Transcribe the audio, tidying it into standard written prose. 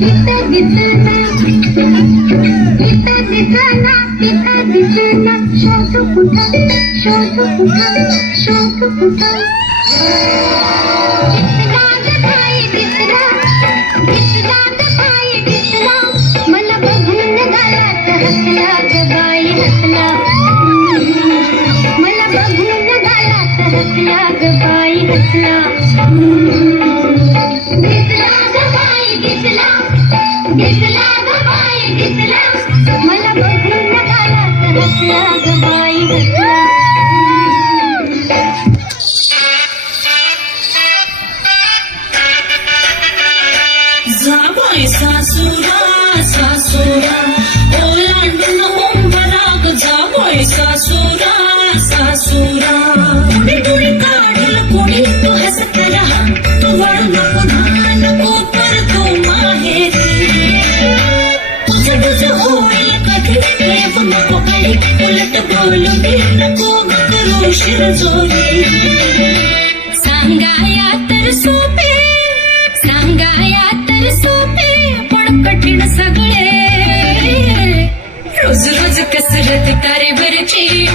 तिथं दिसना शोध कुठं दिसला ग बाई दिसला ग बाई दिसला मला बघून गालात हसला ग बाई हसला मला बघून गालात हसला ग बाई हसला दिसला ग बाई दिसला ग बाई दिसला मला बघून गालात हसला ग बाई हसला जाबाई सासुरा सासुरा ओलांडून होंबराग जाबाई सासुरा सासुरा कुणी कुणी काढल कुणी तू हसत रहा तू वळून पुन्हा नको परतो माहेरी तुझं तुझं होईल कधी येऊ नको कधी उलट बोलू दे नको करू शिरजोरी सांगाया तर सोपे सांगाया तर सोपे पण कठीण सगळे रोज रोज कसरत तारेवरची